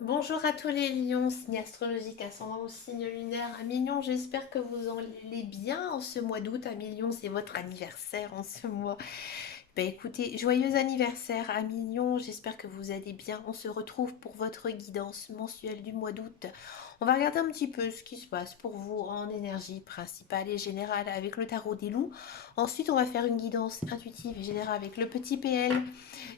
Bonjour à tous les lions, signe astrologique ascendant au signe lunaire. À Million, j'espère que vous allez bien en ce mois d'août. À Million, c'est votre anniversaire en ce mois. Ben écoutez, joyeux anniversaire à Million, j'espère que vous allez bien. On se retrouve pour votre guidance mensuelle du mois d'août. On va regarder un petit peu ce qui se passe pour vous en énergie principale et générale avec le tarot des loups. Ensuite, on va faire une guidance intuitive et générale avec le petit PL.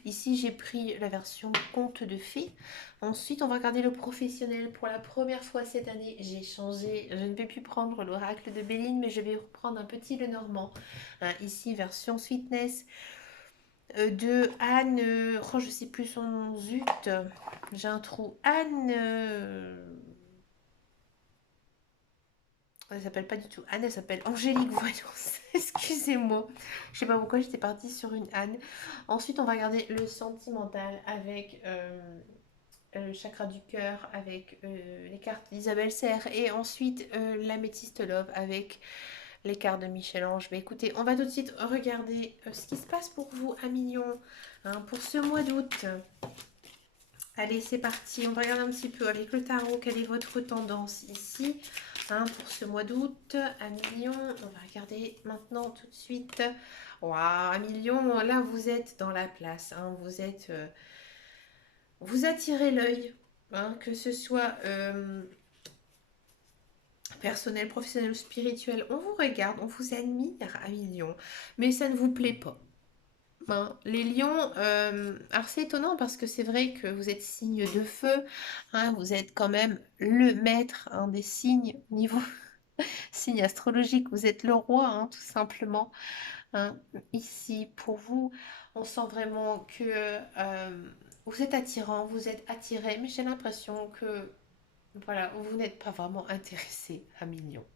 Ici, j'ai pris la version conte de fées. Ensuite, on va regarder le professionnel. Pour la première fois cette année, j'ai changé. Je ne vais plus prendre l'oracle de Béline, mais je vais reprendre un petit Lenormand. Ici, version sweetness de Anne. Oh, je sais plus son nom. Zut. J'ai un trou. Anne. Elle s'appelle pas du tout Anne, elle s'appelle Angélique Voyance. Excusez-moi. Je sais pas pourquoi j'étais partie sur une Anne. Ensuite, on va regarder le sentimental avec le chakra du cœur avec les cartes d'Isabelle Serre et ensuite l'améthyste love avec les cartes de Michel-Ange. Mais écoutez, on va tout de suite regarder ce qui se passe pour vous à Mignon pour ce mois d'août. Allez, c'est parti. On va regarder un petit peu avec le tarot quelle est votre tendance ici pour ce mois d'août à Mignon. On va regarder maintenant tout de suite. Waouh, à Mignon, là vous êtes dans la place. Vous êtes vous attirez l'œil, que ce soit personnel, professionnel ou spirituel. On vous regarde, on vous admire à millions, mais ça ne vous plaît pas. Les lions, alors c'est étonnant parce que c'est vrai que vous êtes signe de feu, vous êtes quand même le maître des signes au niveau signe astrologique, vous êtes le roi, tout simplement. hein. Ici, pour vous, on sent vraiment que vous êtes attirant, vous êtes attiré, mais j'ai l'impression que voilà, vous n'êtes pas vraiment intéressé à Million.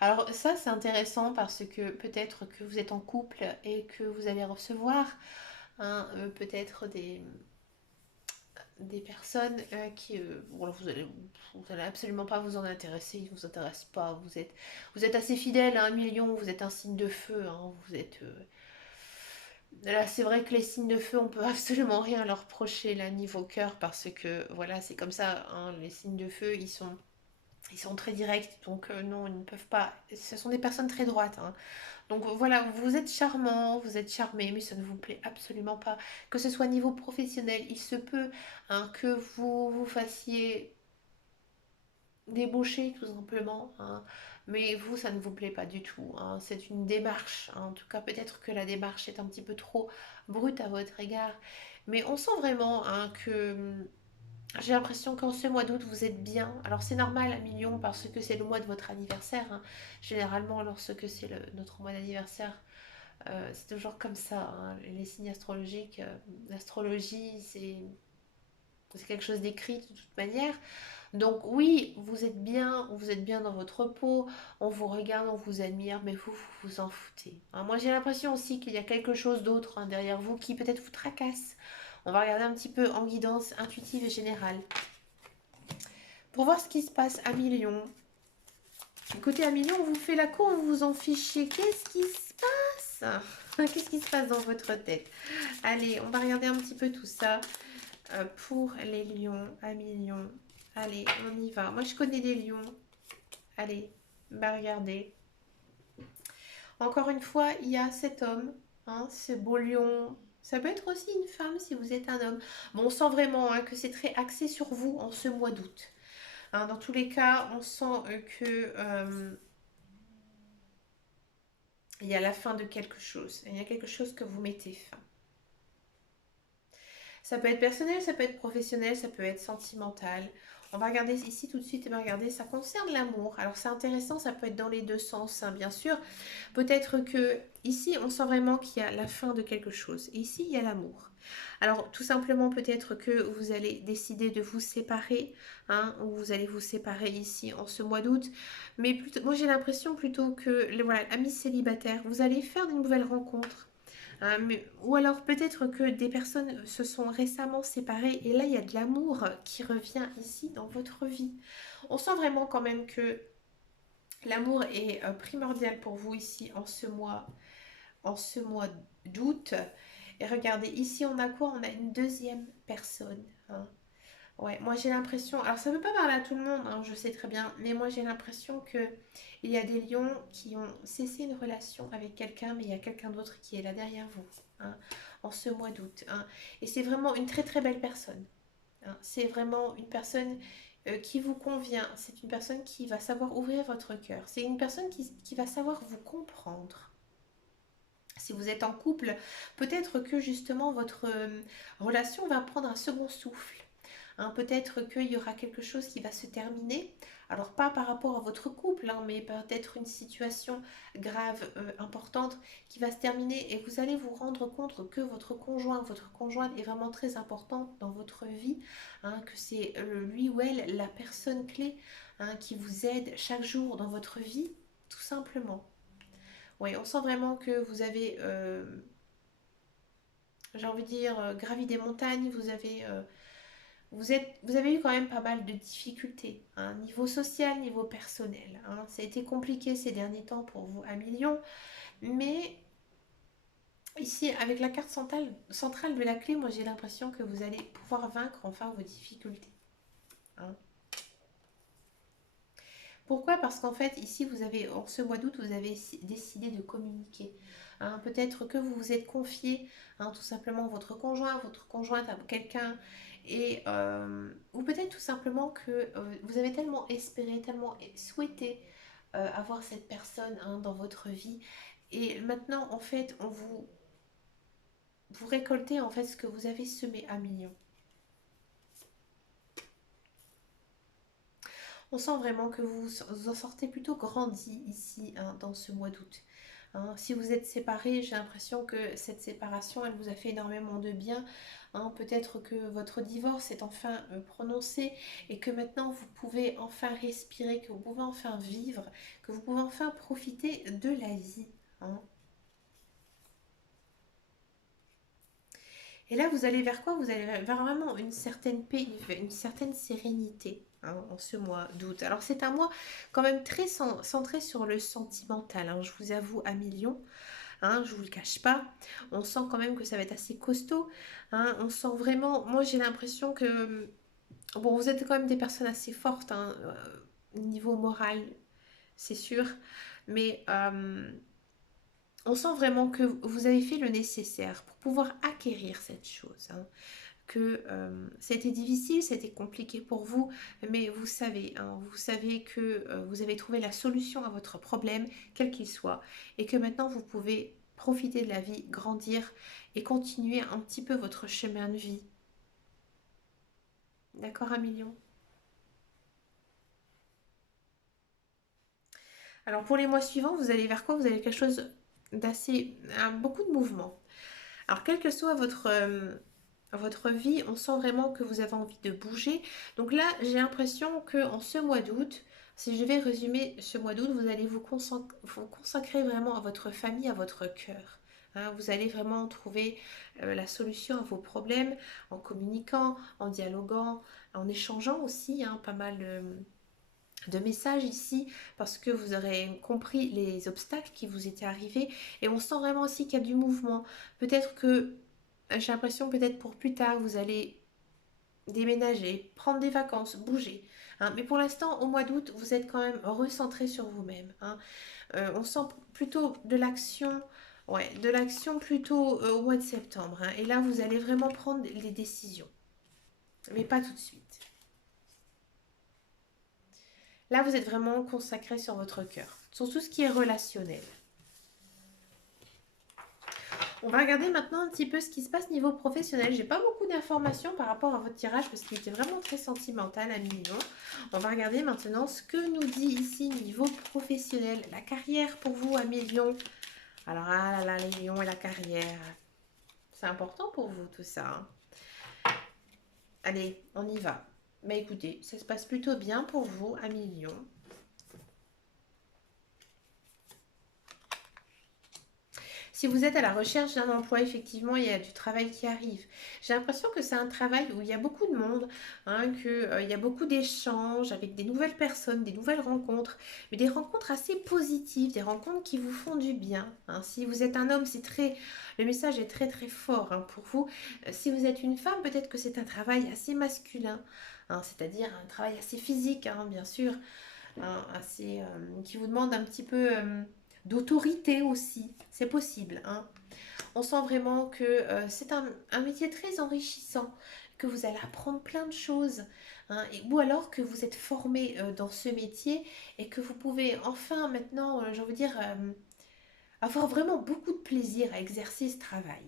Alors ça, c'est intéressant parce que peut-être que vous êtes en couple et que vous allez recevoir peut-être des personnes qui... bon, vous allez absolument pas vous en intéresser, ils ne vous intéressent pas. Vous êtes assez fidèle à un million, vous êtes un signe de feu. Vous êtes... Là, c'est vrai que les signes de feu, on peut absolument rien leur reprocher là niveau cœur parce que voilà, c'est comme ça. Les signes de feu, ils sont très directs, donc non, ils ne peuvent pas. Ce sont des personnes très droites. Donc voilà, vous êtes charmant, vous êtes charmé, mais ça ne vous plaît absolument pas. Que ce soit niveau professionnel, il se peut que vous vous fassiez débaucher tout simplement. Mais vous, ça ne vous plaît pas du tout. C'est une démarche. En tout cas, peut-être que la démarche est un petit peu trop brute à votre égard. Mais on sent vraiment que j'ai l'impression qu'en ce mois d'août, vous êtes bien. Alors c'est normal à Million parce que c'est le mois de votre anniversaire. Généralement, lorsque c'est notre mois d'anniversaire, c'est toujours comme ça. Les signes astrologiques, l'astrologie, c'est quelque chose d'écrit de toute manière. Donc oui, vous êtes bien dans votre peau, on vous regarde, on vous admire, mais vous vous en foutez. Moi j'ai l'impression aussi qu'il y a quelque chose d'autre derrière vous qui peut-être vous tracasse. On va regarder un petit peu en guidance intuitive et générale pour voir ce qui se passe à Million. Écoutez, à Million, on vous fait la cour, vous vous en fichez. Qu'est-ce qui se passe? Qu'est-ce qui se passe dans votre tête? Allez, on va regarder un petit peu tout ça pour les lions à Million. Allez, on y va. Moi, je connais les lions. Allez, bah regardez. Encore une fois, il y a cet homme, ce beau lion. Ça peut être aussi une femme si vous êtes un homme. Bon, on sent vraiment que c'est très axé sur vous en ce mois d'août. Dans tous les cas, on sent que il y a la fin de quelque chose. Il y a quelque chose que vous mettez fin. Ça peut être personnel, ça peut être professionnel, ça peut être sentimental. On va regarder ici tout de suite et va regarder, ça concerne l'amour. Alors c'est intéressant, ça peut être dans les deux sens, bien sûr. Peut-être que ici, on sent vraiment qu'il y a la fin de quelque chose. Et ici, il y a l'amour. Alors tout simplement, peut-être que vous allez décider de vous séparer, ou vous allez vous séparer ici en ce mois d'août. Mais plutôt, moi j'ai l'impression plutôt que, voilà, amis célibataires, vous allez faire de nouvelles rencontres. Ou alors peut-être que des personnes se sont récemment séparées et là il y a de l'amour qui revient ici dans votre vie. On sent vraiment quand même que l'amour est primordial pour vous ici en ce mois d'août. Et regardez, ici on a quoi? On a une deuxième personne. Ouais, moi j'ai l'impression, alors ça ne veut pas parler à tout le monde, hein, je sais très bien, mais moi j'ai l'impression que il y a des lions qui ont cessé une relation avec quelqu'un, mais il y a quelqu'un d'autre qui est là derrière vous, hein, en ce mois d'août, hein. Et c'est vraiment une très très belle personne, hein. C'est vraiment une personne qui vous convient, c'est une personne qui va savoir ouvrir votre cœur, c'est une personne qui va savoir vous comprendre. Si vous êtes en couple, peut-être que justement votre relation va prendre un second souffle, hein. Peut-être qu'il y aura quelque chose qui va se terminer. Alors pas par rapport à votre couple, hein, mais peut-être une situation grave, importante qui va se terminer et vous allez vous rendre compte que votre conjoint, votre conjointe est vraiment très important dans votre vie, hein, que c'est lui ou elle la personne clé, hein, qui vous aide chaque jour dans votre vie, tout simplement. Oui, on sent vraiment que vous avez, j'ai envie de dire, gravi des montagnes, vous avez eu quand même pas mal de difficultés, hein, niveau social, niveau personnel, hein. Ça a été compliqué ces derniers temps pour vous à millions, mais ici, avec la carte centrale de la clé, moi j'ai l'impression que vous allez pouvoir vaincre enfin vos difficultés, hein. Pourquoi? Parce qu'en fait, ici, vous avez, en ce mois d'août, vous avez décidé de communiquer, hein. Peut-être que vous vous êtes confié, hein, tout simplement votre conjoint, votre conjointe à quelqu'un, et ou peut-être tout simplement que vous avez tellement espéré, tellement souhaité avoir cette personne, hein, dans votre vie, et maintenant, en fait, vous récoltez en fait ce que vous avez semé à millions. On sent vraiment que vous en sortez plutôt grandi ici, hein, dans ce mois d'août, hein. Si vous êtes séparés, j'ai l'impression que cette séparation, elle vous a fait énormément de bien, hein. Peut-être que votre divorce est enfin prononcé et que maintenant vous pouvez enfin respirer, que vous pouvez enfin vivre, que vous pouvez enfin profiter de la vie, hein. Et là, vous allez vers quoi? Vous allez vers vraiment une certaine paix, une certaine sérénité, hein, en ce mois d'août. Alors, c'est un mois quand même très centré sur le sentimental, hein, je vous avoue, à millions, hein, je vous le cache pas. On sent quand même que ça va être assez costaud, hein. On sent vraiment, moi j'ai l'impression que, bon, vous êtes quand même des personnes assez fortes, hein, niveau moral, c'est sûr, mais on sent vraiment que vous avez fait le nécessaire pour pouvoir acquérir cette chose, hein. Que c'était difficile, c'était compliqué pour vous, mais vous savez, hein, vous savez que vous avez trouvé la solution à votre problème, quel qu'il soit, et que maintenant vous pouvez profiter de la vie, grandir et continuer un petit peu votre chemin de vie. D'accord, un million? Alors pour les mois suivants, vous allez vers quoi? Vous avez quelque chose d'assez, beaucoup de mouvement. Alors quel que soit votre vie, on sent vraiment que vous avez envie de bouger. Donc là, j'ai l'impression que en ce mois d'août, si je vais résumer ce mois d'août, vous allez vous consacrer vraiment à votre famille, à votre cœur, hein. Vous allez vraiment trouver la solution à vos problèmes en communiquant, en dialoguant, en échangeant aussi, hein, pas mal de messages ici parce que vous aurez compris les obstacles qui vous étaient arrivés et on sent vraiment aussi qu'il y a du mouvement. Peut-être que j'ai l'impression peut-être pour plus tard vous allez déménager, prendre des vacances, bouger, hein. Mais pour l'instant au mois d'août vous êtes quand même recentré sur vous-même, hein. On sent plutôt de l'action. Ouais, de l'action plutôt au mois de septembre, hein. Et là, vous allez vraiment prendre les décisions, mais pas tout de suite. Là, vous êtes vraiment consacré sur votre cœur, sur tout ce qui est relationnel. On va regarder maintenant un petit peu ce qui se passe niveau professionnel. J'ai pas beaucoup d'informations par rapport à votre tirage parce qu'il était vraiment très sentimental à millions. On va regarder maintenant ce que nous dit ici niveau professionnel. La carrière pour vous à millions. Alors, ah là là, les lions et la carrière. C'est important pour vous tout ça, hein. Allez, on y va. Bah écoutez, ça se passe plutôt bien pour vous à millions. Si Si vous êtes à la recherche d'un emploi, effectivement, il y a du travail qui arrive. J'ai l'impression que c'est un travail où il y a beaucoup de monde, hein, il y a beaucoup d'échanges avec des nouvelles personnes, des nouvelles rencontres, mais des rencontres assez positives, des rencontres qui vous font du bien, hein. Si vous êtes un homme, le message est très très fort, hein, pour vous. Si vous êtes une femme, peut-être que c'est un travail assez masculin, hein, c'est-à-dire un travail assez physique, hein, bien sûr, hein, qui vous demande un petit peu d'autorité aussi. C'est possible, hein. On sent vraiment que c'est un métier très enrichissant, que vous allez apprendre plein de choses, hein, ou alors que vous êtes formé dans ce métier et que vous pouvez enfin maintenant, j'ai envie de dire, avoir vraiment beaucoup de plaisir à exercer ce travail.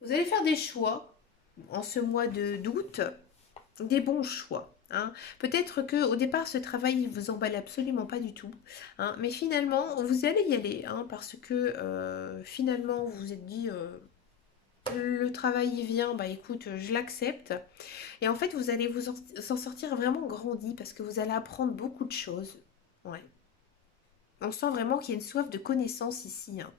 Vous allez faire des choix en ce mois d'août, des bons choix, hein. Peut-être que au départ ce travail ne vous emballe absolument pas du tout, hein, mais finalement vous allez y aller, hein, parce que finalement vous vous êtes dit le travail il vient, bah écoute, je l'accepte. Et en fait vous allez s'en sortir vraiment grandi parce que vous allez apprendre beaucoup de choses. Ouais. On sent vraiment qu'il y a une soif de connaissance ici, hein.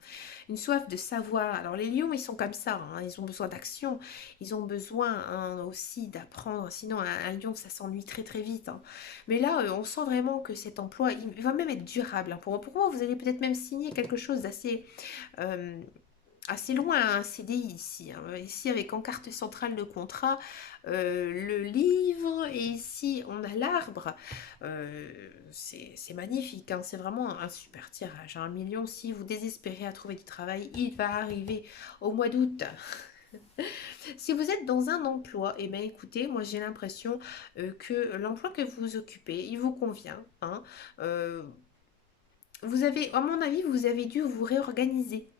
Une soif de savoir. Alors les lions, ils sont comme ça, hein. Ils ont besoin d'action, ils ont besoin, hein, aussi d'apprendre. Sinon, un lion, ça s'ennuie très très vite, hein. Mais là, on sent vraiment que cet emploi, il va même être durable, hein. Pour moi, vous allez peut-être même signer quelque chose d'assez euh, assez loin, un CDI ici, hein. Ici, avec en carte centrale le contrat, le livre, et ici, on a l'arbre. C'est magnifique, hein. C'est vraiment un super tirage, hein. 1 million, si vous désespérez à trouver du travail, il va arriver au mois d'août. Si vous êtes dans un emploi, eh bien écoutez, moi j'ai l'impression que l'emploi que vous occupez, il vous convient, hein. Euh, vous avez, à mon avis, vous avez dû vous réorganiser.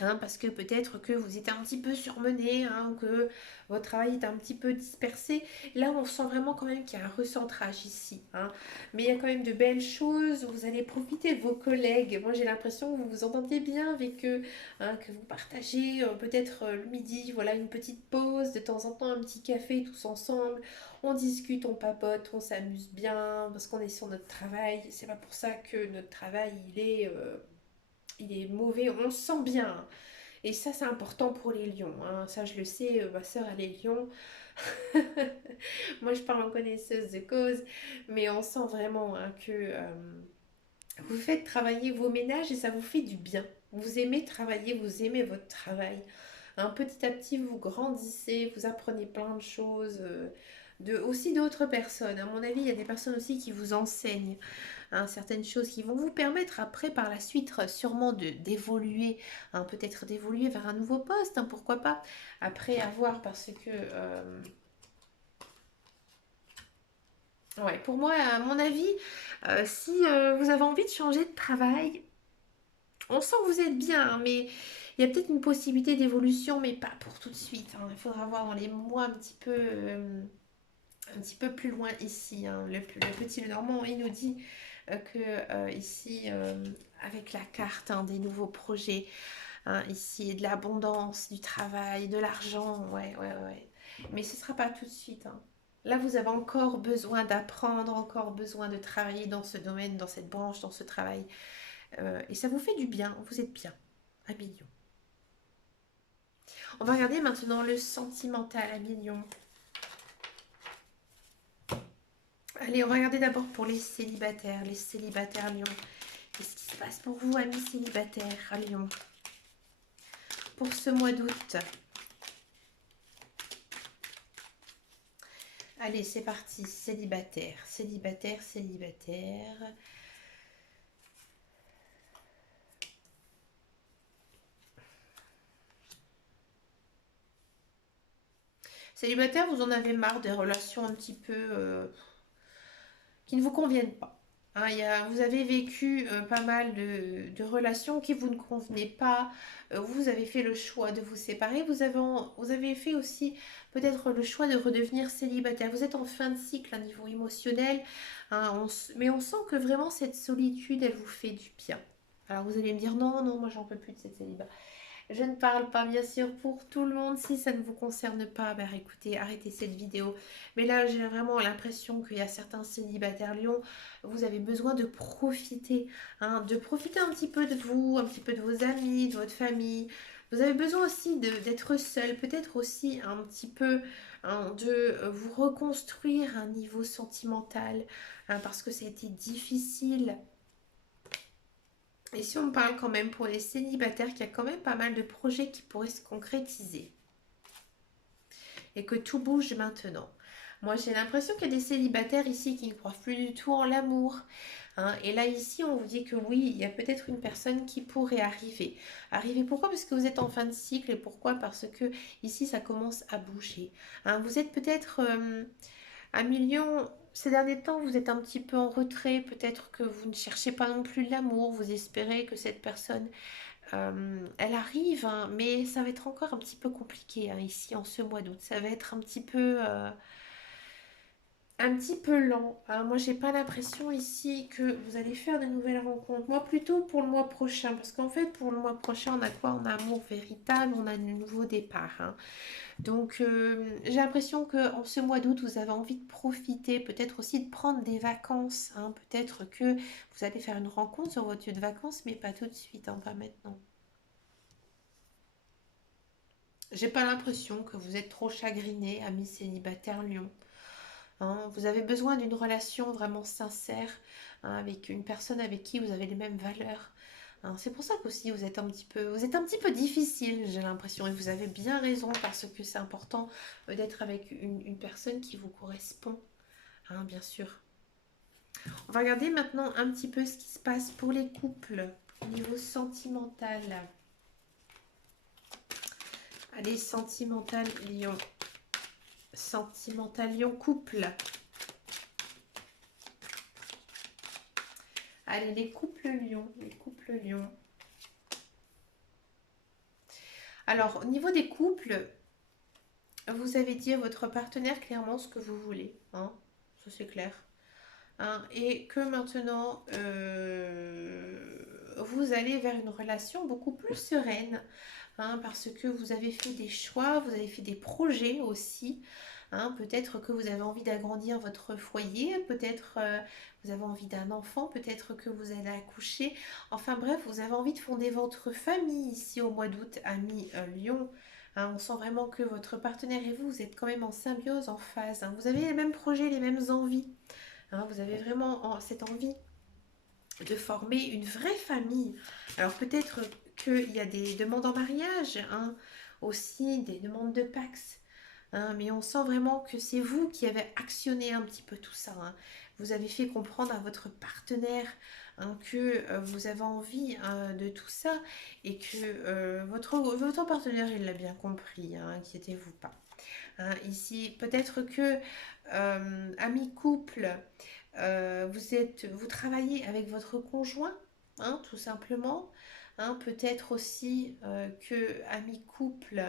Hein, parce que peut-être que vous êtes un petit peu surmené, hein, que votre travail est un petit peu dispersé. Là, on sent vraiment quand même qu'il y a un recentrage ici, hein. Mais il y a quand même de belles choses. Vous allez profiter de vos collègues. Moi, j'ai l'impression que vous vous entendez bien avec eux, hein, que vous partagez peut-être le midi, voilà, une petite pause, de temps en temps un petit café tous ensemble. On discute, on papote, on s'amuse bien parce qu'on est sur notre travail. C'est pas pour ça que notre travail, il est mauvais, on le sent bien. Et ça, c'est important pour les lions, hein. Ça, je le sais, ma soeur, elle est lion. Moi, je parle en connaisseuse de cause, mais on sent vraiment, hein, que vous faites travailler vos ménages et ça vous fait du bien. Vous aimez travailler, vous aimez votre travail. Hein, petit à petit, vous grandissez, vous apprenez plein de choses, aussi d'autres personnes. À mon avis, il y a des personnes aussi qui vous enseignent, hein, certaines choses qui vont vous permettre après par la suite sûrement d'évoluer, hein, peut-être d'évoluer vers un nouveau poste, hein, pourquoi pas, après avoir, parce que ouais, pour moi, à mon avis, si vous avez envie de changer de travail, on sent que vous êtes bien, hein, mais il y a peut-être une possibilité d'évolution, mais pas pour tout de suite, hein. Il faudra voir dans les mois un petit peu plus loin ici, hein. Le petit Lenormand, il nous dit que ici, avec la carte, hein, des nouveaux projets, hein, ici, de l'abondance, du travail, de l'argent, ouais, ouais, ouais. Mais ce ne sera pas tout de suite, hein. Là, vous avez encore besoin d'apprendre, encore besoin de travailler dans ce domaine, dans cette branche, dans ce travail. Et ça vous fait du bien, vous êtes bien. À million. On va regarder maintenant le sentimental à million. Allez, on va regarder d'abord pour les célibataires Lyon. Qu'est-ce qui se passe pour vous, amis célibataires à Lyon, pour ce mois d'août? Allez, c'est parti, célibataire, célibataire, célibataire. Célibataire, vous en avez marre des relations un petit peu qui ne vous conviennent pas. Hein, vous avez vécu pas mal de relations qui vous ne convenaient pas. Vous avez fait le choix de vous séparer. Vous avez fait aussi peut-être le choix de redevenir célibataire. Vous êtes en fin de cycle à niveau émotionnel, hein, mais on sent que vraiment cette solitude, elle vous fait du bien. Alors vous allez me dire non, non, moi j'en peux plus de cette célibat. Je ne parle pas bien sûr pour tout le monde. Si ça ne vous concerne pas, bah écoutez, arrêtez cette vidéo. Mais là, j'ai vraiment l'impression qu'il y a certains célibataires Lyon, vous avez besoin de profiter, hein, de profiter un petit peu de vous, un petit peu de vos amis, de votre famille. Vous avez besoin aussi d'être seul, peut-être aussi un petit peu hein, de vous reconstruire un niveau sentimental, hein, parce que ça a été difficile. Et si on parle quand même pour les célibataires, qu'il y a quand même pas mal de projets qui pourraient se concrétiser et que tout bouge maintenant. Moi, j'ai l'impression qu'il y a des célibataires ici qui ne croient plus du tout en l'amour, hein. Et là, ici, on vous dit que oui, il y a peut-être une personne qui pourrait arriver. Arriver pourquoi? Parce que vous êtes en fin de cycle et pourquoi? Parce que ici, ça commence à bouger, hein. Vous êtes peut-être un million, ces derniers temps, vous êtes un petit peu en retrait. Peut-être que vous ne cherchez pas non plus l'amour. Vous espérez que cette personne, elle arrive, hein, mais ça va être encore un petit peu compliqué hein, ici en ce mois d'août. Ça va être un petit peu lent, hein. Moi, j'ai pas l'impression ici que vous allez faire de nouvelles rencontres. Moi, plutôt pour le mois prochain, parce qu'en fait, pour le mois prochain, on a quoi? On a amour véritable, on a de nouveaux départs, hein. Donc, j'ai l'impression que en ce mois d'août, vous avez envie de profiter, peut-être aussi de prendre des vacances, hein. Peut-être que vous allez faire une rencontre sur votre lieu de vacances, mais pas tout de suite, hein, pas maintenant. J'ai pas l'impression que vous êtes trop chagriné, ami célibataire Lyon, hein. Vous avez besoin d'une relation vraiment sincère, hein, avec une personne avec qui vous avez les mêmes valeurs, hein. C'est pour ça qu'aussi vous êtes un petit peu difficile, j'ai l'impression, et vous avez bien raison parce que c'est important d'être avec une personne qui vous correspond, hein, bien sûr. On va regarder maintenant un petit peu ce qui se passe pour les couples au niveau sentimental. Allez, sentimental Lion. Sentimental Lion couple. Allez, les couples Lion. Les couples Lion. Alors, au niveau des couples, vous avez dit à votre partenaire clairement ce que vous voulez, hein, ça c'est clair, hein, et que maintenant vous allez vers une relation beaucoup plus sereine, hein, parce que vous avez fait des choix, vous avez fait des projets aussi, hein. Peut-être que vous avez envie d'agrandir votre foyer, peut-être vous avez envie d'un enfant, peut-être que vous allez accoucher. Enfin bref, vous avez envie de fonder votre famille ici au mois d'août, ami Lyon. Hein, on sent vraiment que votre partenaire et vous, vous êtes quand même en symbiose, en phase, hein. Vous avez les mêmes projets, les mêmes envies, hein. Vous avez vraiment cette envie de former une vraie famille. Alors peut-être qu'il y a des demandes en mariage, hein, aussi des demandes de Pax, hein, mais on sent vraiment que c'est vous qui avez actionné un petit peu tout ça, hein. Vous avez fait comprendre à votre partenaire hein, que vous avez envie hein, de tout ça et que votre partenaire il l'a bien compris, hein, inquiétez-vous pas, hein. Ici, peut-être que ami couple, vous travaillez avec votre conjoint, hein, tout simplement, hein. Peut-être aussi que ami couple,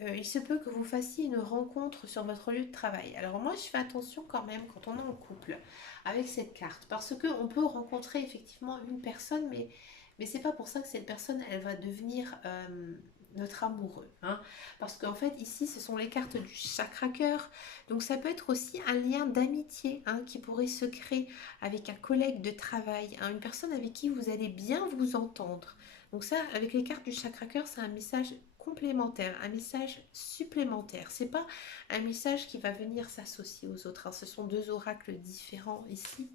il se peut que vous fassiez une rencontre sur votre lieu de travail. Alors moi, je fais attention quand même quand on est en couple avec cette carte, parce que on peut rencontrer effectivement une personne, mais c'est pas pour ça que cette personne, elle va devenir notre amoureux, hein. Parce qu'en fait, ici, ce sont les cartes du chakra cœur. Donc ça peut être aussi un lien d'amitié hein, qui pourrait se créer avec un collègue de travail, hein, une personne avec qui vous allez bien vous entendre. Donc ça, avec les cartes du chakra cœur, c'est un message complémentaire, un message supplémentaire. C'est pas un message qui va venir s'associer aux autres, hein. Ce sont deux oracles différents ici.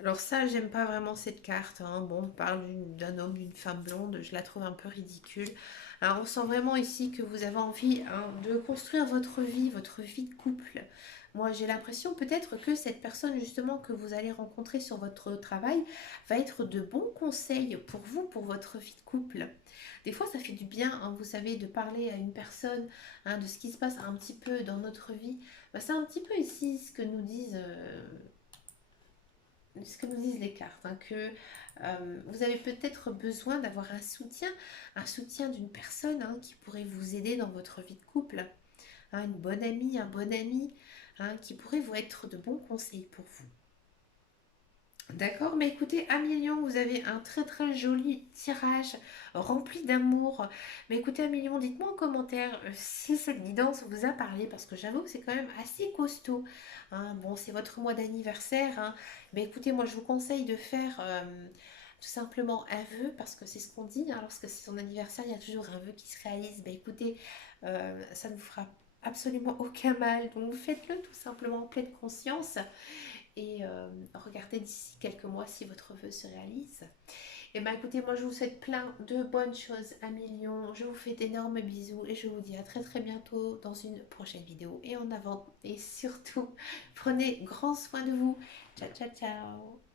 Alors ça, j'aime pas vraiment cette carte, hein. Bon, on parle d'un homme, d'une femme blonde, je la trouve un peu ridicule. Alors on sent vraiment ici que vous avez envie hein, de construire votre vie de couple. Moi, j'ai l'impression peut-être que cette personne justement que vous allez rencontrer sur votre travail va être de bons conseils pour vous, pour votre vie de couple. Des fois, ça fait du bien, hein, vous savez, de parler à une personne hein, de ce qui se passe un petit peu dans notre vie. Bah, c'est un petit peu ici ce que nous disent les cartes, hein, que vous avez peut-être besoin d'avoir un soutien d'une personne hein, qui pourrait vous aider dans votre vie de couple, hein, une bonne amie, un bon ami, hein, qui pourrait vous être de bons conseils pour vous. D'accord, mais écoutez, à Million, vous avez un très très joli tirage rempli d'amour. Mais écoutez, à Million, dites-moi en commentaire si cette guidance vous a parlé, parce que j'avoue que c'est quand même assez costaud, hein. Bon, c'est votre mois d'anniversaire, hein. Mais écoutez, moi je vous conseille de faire tout simplement un vœu, parce que c'est ce qu'on dit, hein, lorsque c'est son anniversaire, il y a toujours un vœu qui se réalise. Ben écoutez, ça ne vous fera absolument aucun mal, donc faites-le tout simplement en pleine conscience et regardez d'ici quelques mois si votre vœu se réalise. Et bien écoutez, moi je vous souhaite plein de bonnes choses à millions. Je vous fais d'énormes bisous et je vous dis à très très bientôt dans une prochaine vidéo. Et en avant, et surtout, prenez grand soin de vous. Ciao ciao ciao.